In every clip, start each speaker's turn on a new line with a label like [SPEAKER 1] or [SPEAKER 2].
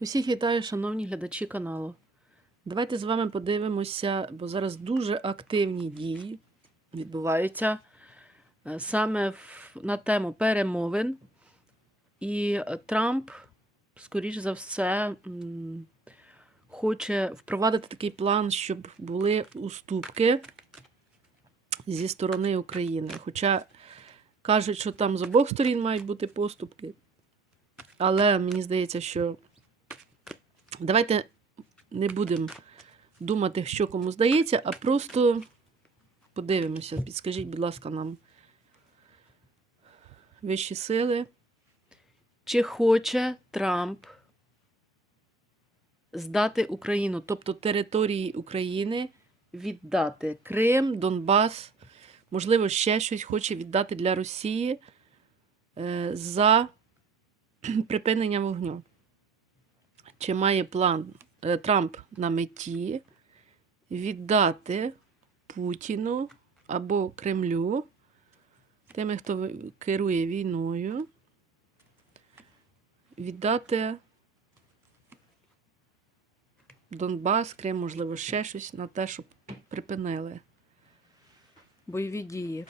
[SPEAKER 1] Усіх вітаю, шановні глядачі каналу. Давайте з вами подивимося, бо зараз дуже активні дії відбуваються е, саме на тему перемовин. І Трамп, скоріш за все, хоче впровадити такий план, щоб були уступки зі сторони України. Хоча кажуть, що там з обох сторін мають бути поступки. Але мені здається, що Давайте не будемо думати, що кому здається, а просто подивимося. Підскажіть, будь ласка, нам вищі сили. Чи хоче Трамп здати Україну, тобто території України віддати Крим, Донбас, можливо, ще щось хоче віддати для Росії е, за припинення вогню? Чи має план е, Трамп на меті віддати Путіну або Кремлю, тими, хто керує війною, віддати Донбас, Крим, можливо, ще щось на те, щоб припинили бойові дії.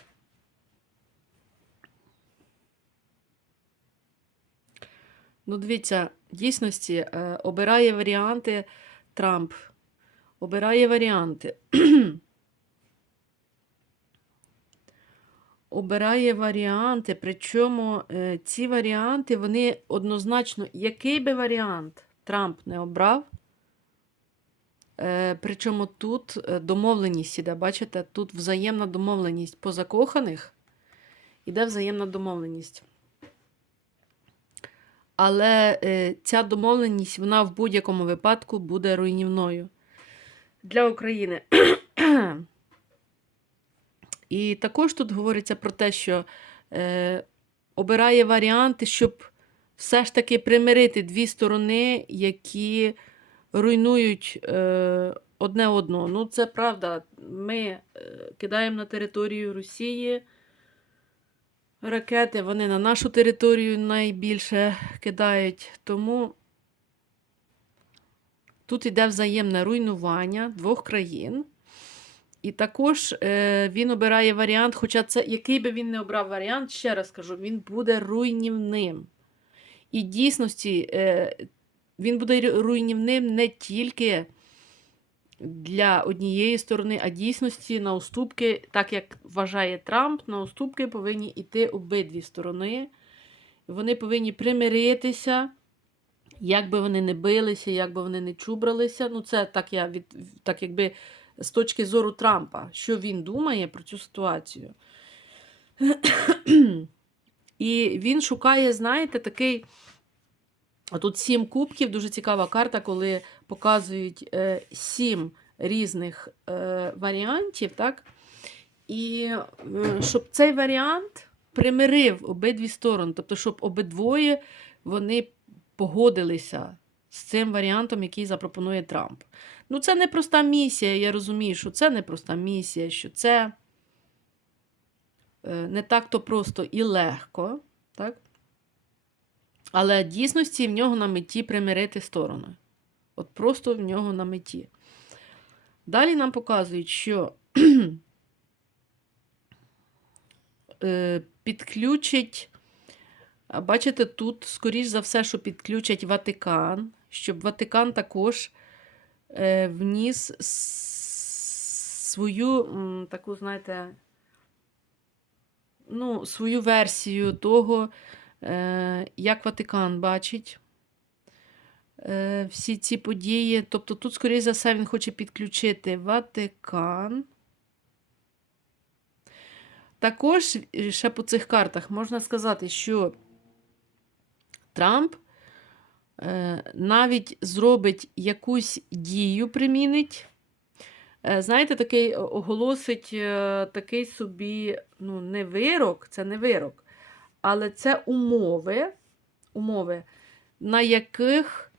[SPEAKER 1] Ну, дивіться, дійсності е, обирає варіанти Трамп. Обирає варіанти. обирає варіанти, причому е, ці варіанти, вони однозначно, який би варіант Трамп не обрав, е, причому тут домовленість іде, бачите, тут взаємна домовленість по закоханих, іде взаємна домовленість. Але е, ця домовленість, вона в будь-якому випадку буде руйнівною для України. І також тут говориться про те, що е, обирає варіанти, щоб все ж таки примирити дві сторони, які руйнують е, одне одного. Ну, це правда. Ми е, кидаємо на територію Росії ракети, вони на нашу територію найбільше кидають. Тому тут йде взаємне руйнування двох країн. І також е, він обирає варіант, хоча це який би він не обрав варіант, ще раз кажу, він буде руйнівним. І дійсності е, він буде руйнівним не тільки для однієї сторони, а дійсності на уступки, так як вважає Трамп, на уступки повинні йти обидві сторони. Вони повинні примиритися, як би вони не билися, як би вони не чубралися. Ну, це так я від так якби з точки зору Трампа, що він думає про цю ситуацію. І він шукає, знаєте, такий. Тут сім кубків, дуже цікава карта, коли показують е, сім різних е, варіантів, так? І е, щоб цей варіант примирив обидві сторони, тобто, щоб обидвоє вони погодилися з цим варіантом, який запропонує Трамп. Ну, це не проста місія, я розумію, що це не проста місія, що це не так-то просто і легко, так? Але в дійсності в нього на меті примирити сторони. От просто в нього на меті. Далі нам показують, що е, підключить, бачите, тут, скоріш за все, що підключать Ватикан, щоб Ватикан також е, вніс свою таку, знаєте, ну, свою версію того, як Ватикан бачить е, всі ці події. Тобто тут, скоріше за все, він хоче підключити Ватикан. Також е, ще по цих картах можна сказати, що Трамп е, навіть зробить якусь дію, примінить. Е, Знаєте, такий оголосить е, такий собі, ну, не вирок, це не вирок, але це умови, умови на яких,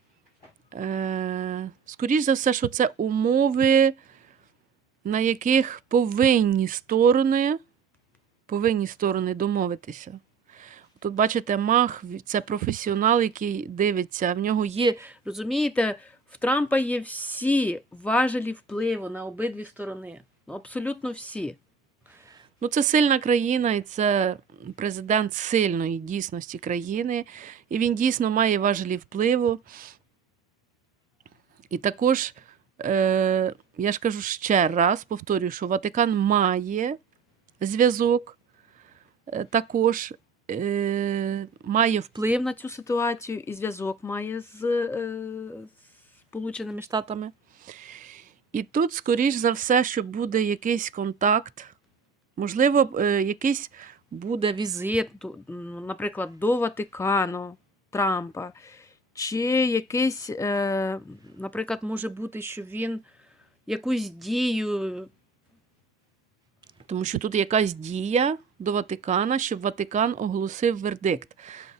[SPEAKER 1] е, скоріш за все, що це умови, на яких повинні сторони, повинні сторони домовитися. Тут, бачите, мах це професіонал, який дивиться. В нього є, розумієте, в Трампа є всі важелі впливу на обидві сторони. Ну, абсолютно всі. Ну, це сильна країна, і це президент сильної дійсності країни. І він дійсно має важелі впливу. І також, е, я ж кажу ще раз, повторюю, що Ватикан має зв'язок, е, також е, має вплив на цю ситуацію, і зв'язок має з е, Сполученими Штатами. І тут, скоріш за все, що буде якийсь контакт, можливо, е, якийсь буде візит, наприклад, до Ватикану Трампа. Чи якийсь, е, наприклад, може бути, що він якусь дію, тому що тут якась дія до Ватикана, щоб Ватикан оголосив вердикт.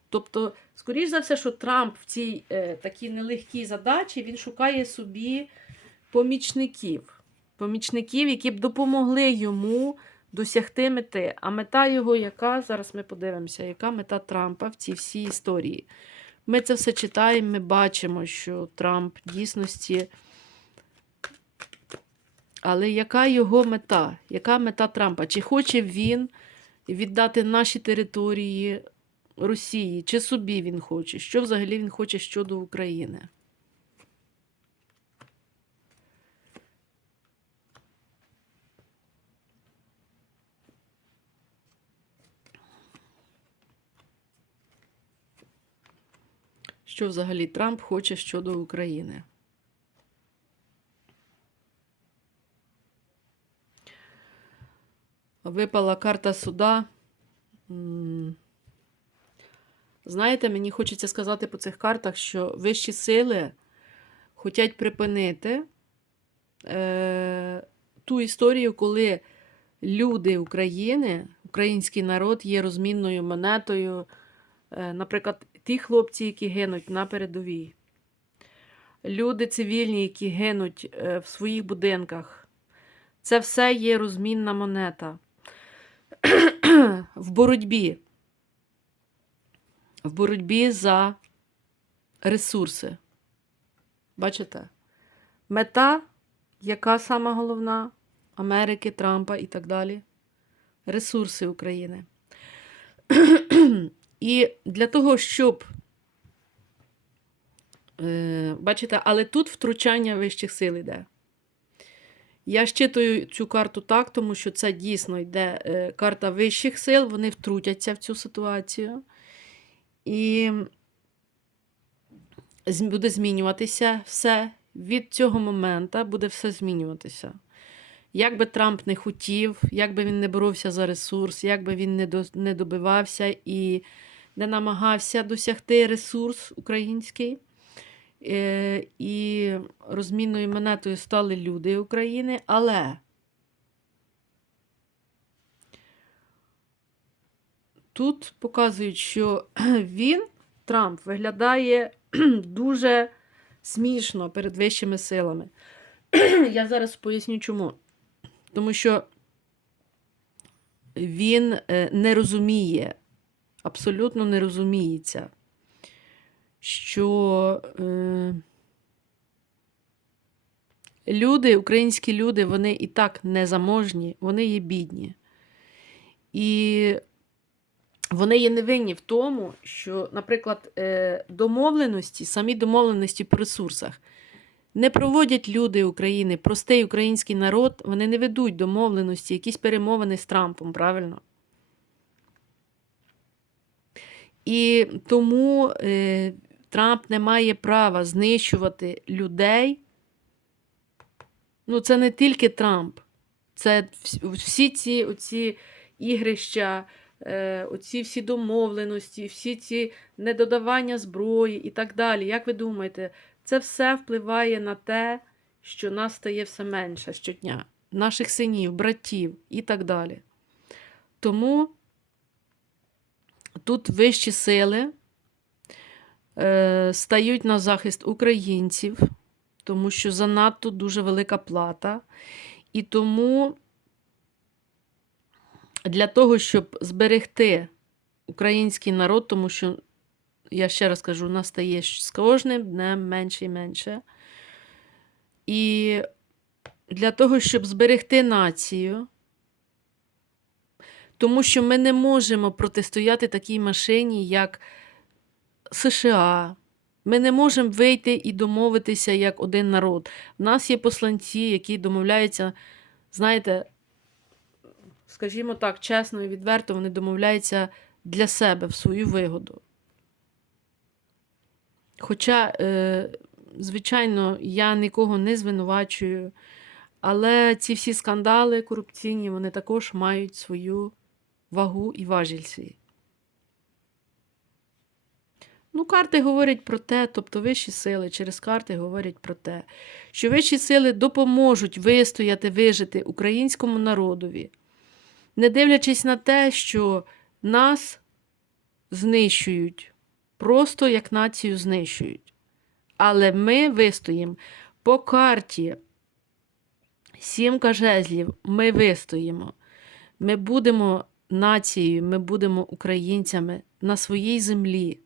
[SPEAKER 1] Тобто, скоріш за все, що Трамп в цій е, такій нелегкій задачі він шукає собі помічників, помічників, які б допомогли йому досягти мети. А мета його, яка зараз ми подивимося, яка мета Трампа в цій всій історії. Ми це все читаємо, ми бачимо, що Трамп дійсності. Але яка його мета? Яка мета Трампа? Чи хоче він віддати наші території Росії, чи собі він хоче? Що взагалі він хоче щодо України? Що взагалі Трамп хоче щодо України? Випала карта суда. Знаєте, мені хочеться сказати по цих картах, що вищі сили хочуть припинити е, ту історію, коли люди України, український народ є розмінною монетою. Е, наприклад, ті хлопці, які гинуть на передовій, люди цивільні, які гинуть е, в своїх будинках, це все є розмінна монета. в боротьбі. В боротьбі за ресурси. Бачите? Мета, яка сама головна Америки, Трампа і так далі. Ресурси України. І для того, щоб. Е, бачите, але тут втручання вищих сил йде. Я щитую цю карту так, тому що це дійсно йде е, карта вищих сил, вони втрутяться в цю ситуацію. І буде змінюватися все. Від цього моменту буде все змінюватися. Як би Трамп не хотів, як би він не боровся за ресурс, як би він не, добивався і не намагався досягти ресурс український. Е, і розмінною монетою стали люди України, але тут показують, що він, Трамп, виглядає дуже смішно перед вищими силами. Я зараз поясню чому. Тому що він е, не розуміє, абсолютно не розуміється, що е, люди, українські люди, вони і так незаможні, вони є бідні. І вони є невинні в тому, що, наприклад, е, домовленості, самі домовленості по ресурсах не проводять люди України, простий український народ, вони не ведуть домовленості, якісь перемовини з Трампом, правильно? І тому е, Трамп не має права знищувати людей. Ну, це не тільки Трамп, це вс- всі ці оці ігрища, е, оці всі домовленості, всі ці недодавання зброї і так далі. Як ви думаєте, це все впливає на те, що нас стає все менше щодня, наших синів, братів і так далі. Тому тут вищі сили е, стають на захист українців, тому що занадто дуже велика плата. І тому для того, щоб зберегти український народ, тому що, я ще раз кажу, у нас стає з кожним днем менше і менше. І для того, щоб зберегти націю, тому що ми не можемо протистояти такій машині, як США. Ми не можемо вийти і домовитися як один народ. У нас є посланці, які домовляються, знаєте, скажімо так, чесно і відверто, вони домовляються для себе в свою вигоду. Хоча, е, звичайно, я нікого не звинувачую, але ці всі скандали корупційні, вони також мають свою вагу і важіль свій. Ну, карти говорять про те, тобто вищі сили через карти говорять про те, що вищі сили допоможуть вистояти, вижити українському народові, не дивлячись на те, що нас знищують, просто як націю знищують. Але ми вистоїмо по карті сімка жезлів, ми вистоїмо. Ми будемо нацією, ми будемо українцями на своїй землі.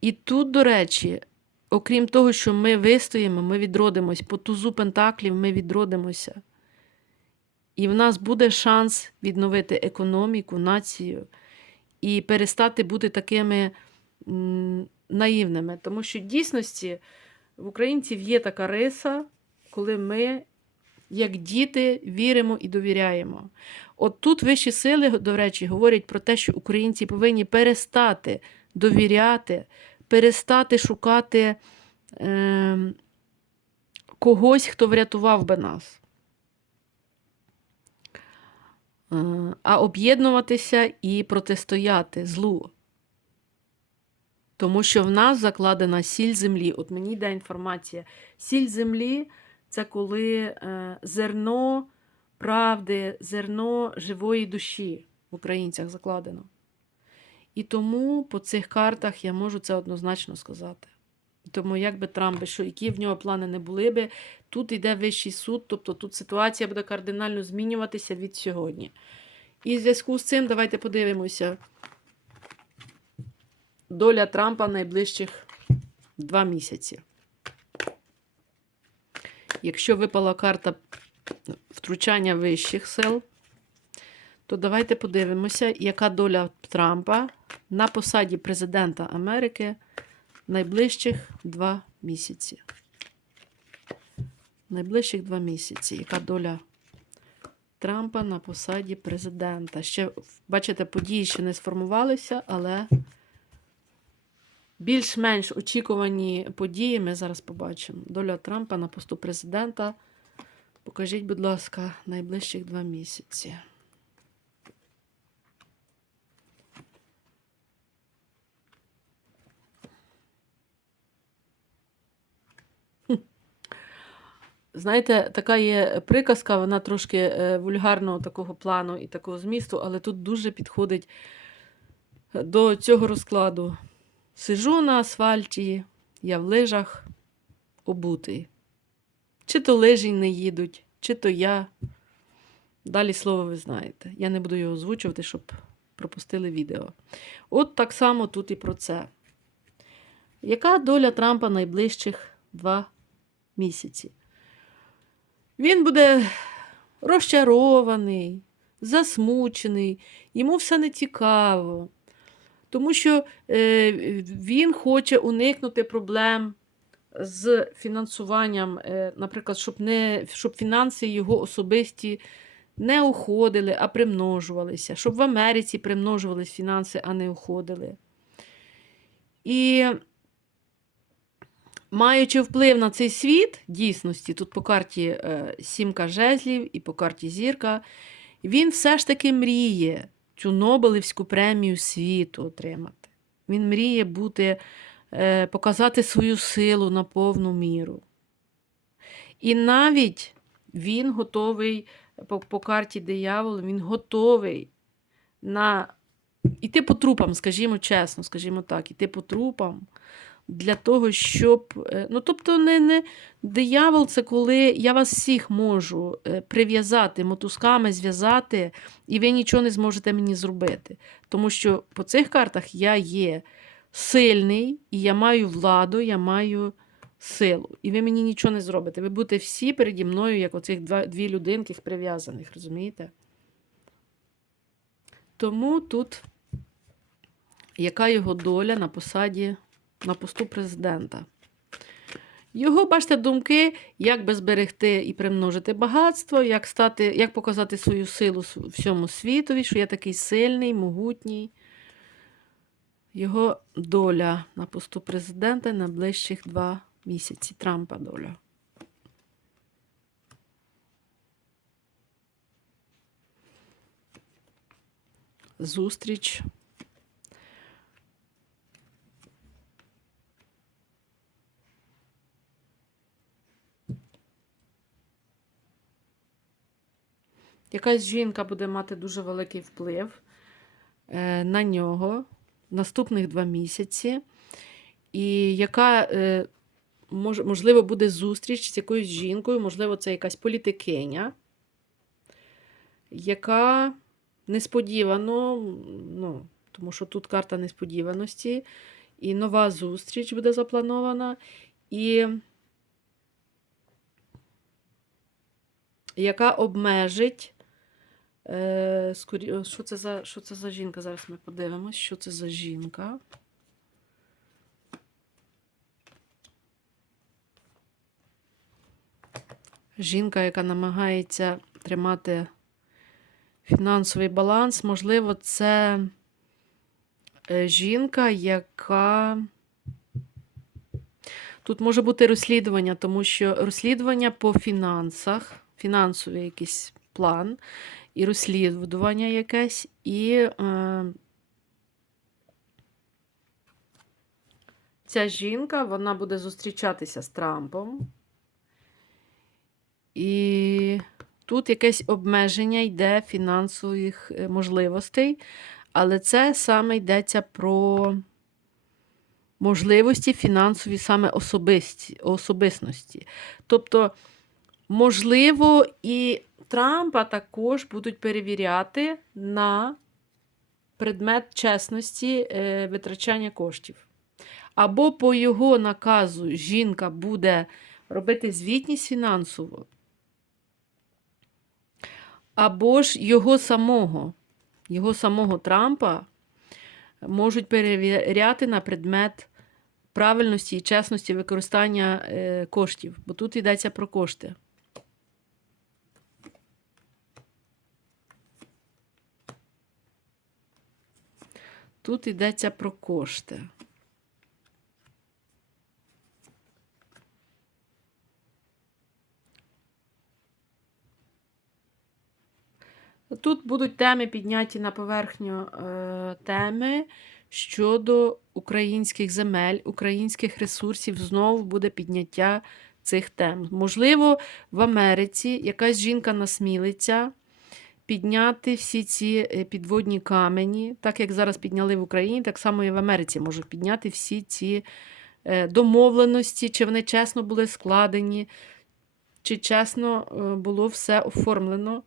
[SPEAKER 1] І тут, до речі, окрім того, що ми вистоїмо, ми відродимось, по тузу пентаклів ми відродимося. І в нас буде шанс відновити економіку, націю і перестати бути такими наївними. Тому що в дійсності в українців є така риса, коли ми, як діти, віримо і довіряємо. От тут вищі сили, до речі, говорять про те, що українці повинні перестати довіряти, перестати шукати е, когось, хто врятував би нас. Е, а об'єднуватися і протистояти злу. Тому що в нас закладена сіль землі. От мені йде інформація. Сіль землі це коли е, зерно правди, зерно живої душі в українцях закладено. І тому по цих картах я можу це однозначно сказати. Тому, як би Трамп, що які в нього плани не були би, тут йде вищий суд, тобто тут ситуація буде кардинально змінюватися від сьогодні. І в зв'язку з цим давайте подивимося. Доля Трампа найближчих два місяці. Якщо випала карта втручання вищих сил, то давайте подивимося, яка доля Трампа на посаді президента Америки найближчих два місяці. Найближчих два місяці. Яка доля Трампа на посаді президента? Ще, бачите, події ще не сформувалися, але більш-менш очікувані події ми зараз побачимо. Доля Трампа на посту президента. Покажіть, будь ласка, найближчих два місяці. Знаєте, така є приказка, вона трошки е, вульгарного такого плану і такого змісту, але тут дуже підходить до цього розкладу. Сижу на асфальті, я в лижах обутий. Чи то лижі не їдуть, чи то я. Далі слово ви знаєте. Я не буду його озвучувати, щоб пропустили відео. От так само тут і про це. Яка доля Трампа найближчих два місяці? Він буде розчарований, засмучений, йому все не цікаво. Тому що е, він хоче уникнути проблем з фінансуванням, е, наприклад, щоб, не, щоб фінанси його особисті не уходили, а примножувалися, щоб в Америці примножувались фінанси, а не уходили. І маючи вплив на цей світ дійсності, тут по карті е, сімка жезлів і по карті зірка, він все ж таки мріє цю Нобелівську премію світу отримати. Він мріє бути, е, показати свою силу на повну міру. І навіть він готовий по, по карті дияволу, він готовий на іти по трупам, скажімо чесно, скажімо так, іти по трупам для того, щоб. е, Ну, тобто, не, не диявол це коли я вас всіх можу е, прив'язати, мотузками зв'язати, і ви нічого не зможете мені зробити. Тому що по цих картах я є сильний, і я маю владу, я маю силу. І ви мені нічого не зробите. Ви будете всі переді мною, як оцих два, дві людинки прив'язаних, розумієте? Тому тут яка його доля на посаді, на посту президента. Його, бачите, думки, як би зберегти і примножити багатство, як стати, як показати свою силу всьому світові, що я такий сильний, могутній. Його доля на посту президента на ближчих два місяці. Трампа доля. Зустріч. Якась жінка буде мати дуже великий вплив е, на нього наступних два місяці, і яка, е, можливо, буде зустріч з якоюсь жінкою, можливо, це якась політикиня, яка несподівано, ну, тому що тут карта несподіваності, і нова зустріч буде запланована, і яка обмежить. Е, скорі... що, це за, що це за жінка? Зараз ми подивимось, що це за жінка. Жінка, яка намагається тримати фінансовий баланс, можливо, це е, жінка, яка. Тут може бути розслідування, тому що розслідування по фінансах, фінансовий якийсь план, і розслідування якесь, і е, ця жінка вона буде зустрічатися з Трампом. І тут якесь обмеження йде фінансових е, можливостей, але це саме йдеться про можливості фінансові саме особисті, особистості. Тобто, можливо, і Трампа також будуть перевіряти на предмет чесності е, витрачання коштів. Або по його наказу жінка буде робити звітність фінансово, або ж його самого, його самого Трампа можуть перевіряти на предмет правильності і чесності використання е, коштів, бо тут йдеться про кошти. Тут йдеться про кошти. Тут будуть теми підняті на поверхню е, теми щодо українських земель, українських ресурсів. Знову буде підняття цих тем. Можливо, в Америці якась жінка насмілиться підняти всі ці е, підводні камені, так як зараз підняли в Україні, так само і в Америці можуть підняти всі ці е, домовленості, чи вони чесно були складені, чи чесно е, було все оформлено.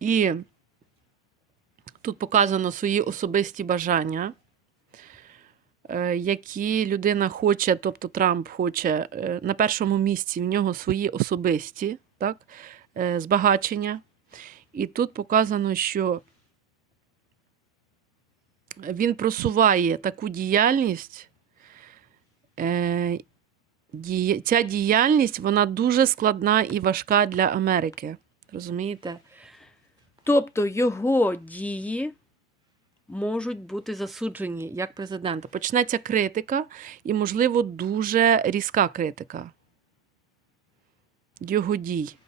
[SPEAKER 1] І тут показано свої особисті бажання, які людина хоче, тобто Трамп хоче на першому місці в нього свої особисті так, збагачення. І тут показано, що він просуває таку діяльність. е, Ця діяльність вона дуже складна і важка для Америки. Розумієте? Тобто його дії можуть бути засуджені як президента. Почнеться критика, і, можливо, дуже різка критика його дій.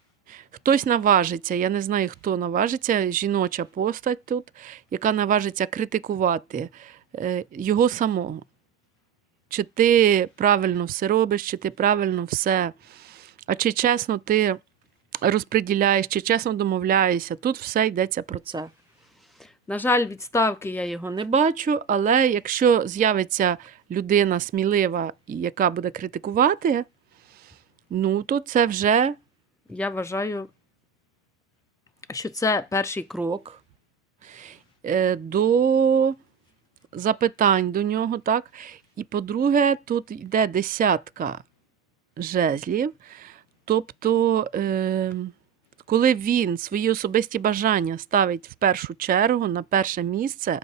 [SPEAKER 1] Хтось наважиться, я не знаю, хто наважиться, жіноча постать тут, яка наважиться критикувати е, його самого. Чи ти правильно все робиш, чи ти правильно все, а чи чесно ти розподіляєш, чи чесно домовляєшся. Тут все йдеться про це. На жаль, відставки я його не бачу, але якщо з'явиться людина смілива, яка буде критикувати, ну, то це вже, я вважаю, що це перший крок е, до запитань до нього, так? І по-друге, тут йде десятка жезлів. Тобто, е, коли він свої особисті бажання ставить в першу чергу на перше місце,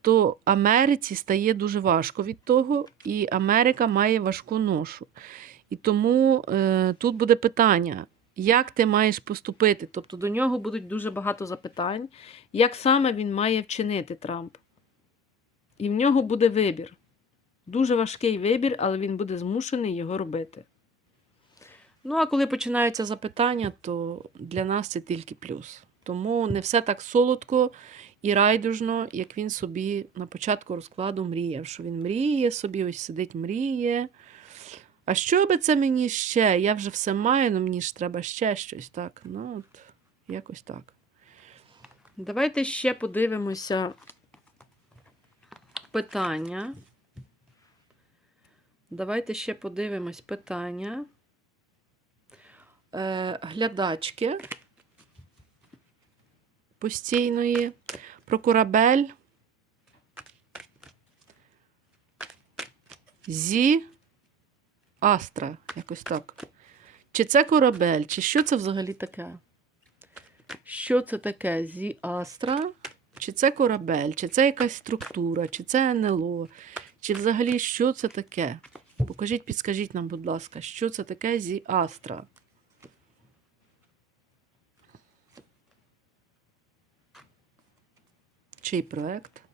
[SPEAKER 1] то Америці стає дуже важко від того, і Америка має важку ношу. І тому е, тут буде питання, як ти маєш поступити? Тобто до нього будуть дуже багато запитань, як саме він має вчинити Трамп. І в нього буде вибір. Дуже важкий вибір, але він буде змушений його робити. Ну, а коли починаються запитання, то для нас це тільки плюс. Тому не все так солодко і райдужно, як він собі на початку розкладу мріяв. Що він мріє собі, ось сидить, мріє. А що би це мені ще? Я вже все маю, але мені ж треба ще щось. Так, ну от, якось так. Давайте ще подивимося питання. Давайте ще подивимось питання. Е, глядачки постійної про корабель зі Астра, якось так. Чи це корабель, чи що це взагалі таке? Що це таке зі Астра? Чи це корабель, чи це якась структура, чи це НЛО, чи взагалі що це таке? Покажіть, підскажіть нам, будь ласка, що це таке зі Астра? Чий проект?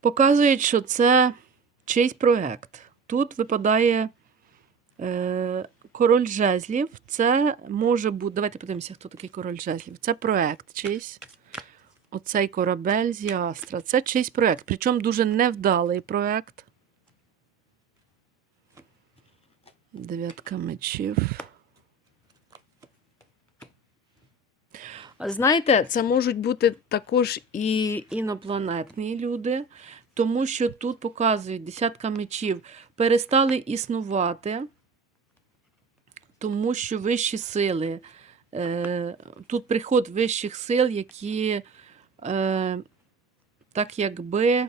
[SPEAKER 1] Показують, що це чийсь проект. Тут випадає е, король жезлів. Це може бути. Давайте подивимося, хто такий король жезлів. Це проект чийсь. Оцей корабель з Ястра. Це чийсь проект. Причому дуже невдалий проект. Дев'ятка мечів. Знаєте, це можуть бути також і інопланетні люди, тому що тут показують десятка мечів перестали існувати, тому що вищі сили. Е, тут приход вищих сил, які е, так якби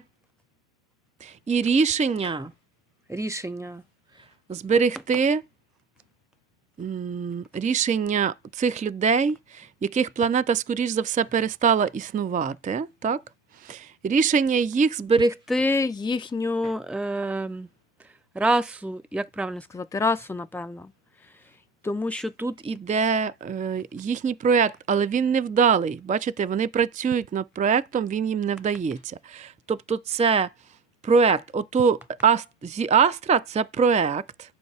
[SPEAKER 1] і рішення, рішення зберегти рішення цих людей, яких планета, скоріш за все, перестала існувати, так? Рішення їх зберегти їхню е, расу, як правильно сказати, расу, напевно. Тому що тут іде е, їхній проєкт, але він не вдалий. Бачите, вони працюють над проєктом, він їм не вдається. Тобто, це проєкт. Ото зі Астра це проєкт,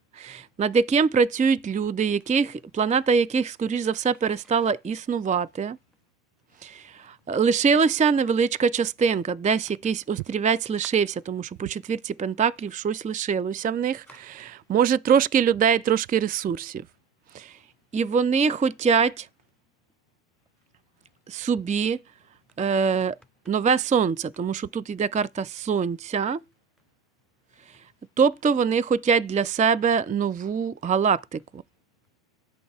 [SPEAKER 1] над яким працюють люди, яких, планета яких, скоріш за все, перестала існувати. Лишилася невеличка частинка, десь якийсь острівець лишився, тому що по четвірці пентаклів щось лишилося в них. Може, трошки людей, трошки ресурсів. І вони хочуть собі е, нове сонце, тому що тут йде карта сонця. Тобто вони хочуть для себе нову галактику.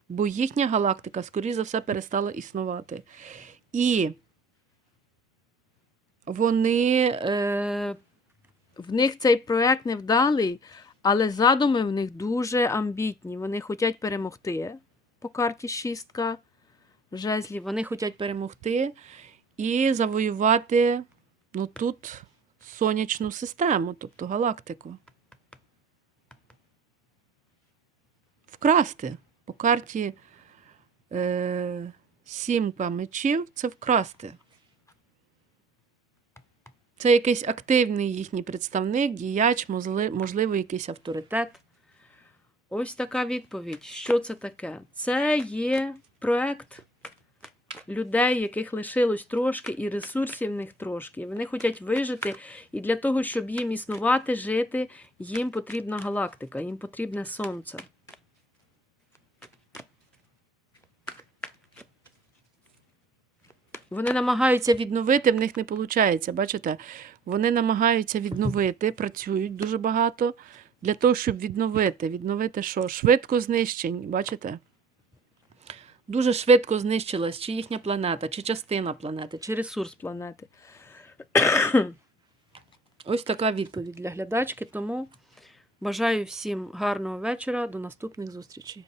[SPEAKER 1] Бо їхня галактика, скоріш за все, перестала існувати. І вони, е, в них цей проект невдалий, але задуми в них дуже амбітні. Вони хочуть перемогти по карті шістка жезлів. Вони хочуть перемогти і завоювати ну, тут сонячну систему, тобто галактику. Вкрасти. По карті е, сімка мечів це вкрасти. Це якийсь активний їхній представник, діяч, можливо, якийсь авторитет. Ось така відповідь. Що це таке? Це є проект людей, яких лишилось трошки, і ресурсів в них трошки. Вони хочуть вижити, і для того, щоб їм існувати, жити, їм потрібна галактика, їм потрібне сонце. Вони намагаються відновити, в них не виходить. Бачите? Вони намагаються відновити, працюють дуже багато для того, щоб відновити. Відновити що? Швидко знищень, бачите? Дуже швидко знищилась чи їхня планета, чи частина планети, чи ресурс планети. Ось така відповідь для глядачки. Тому бажаю всім гарного вечора. До наступних зустрічей.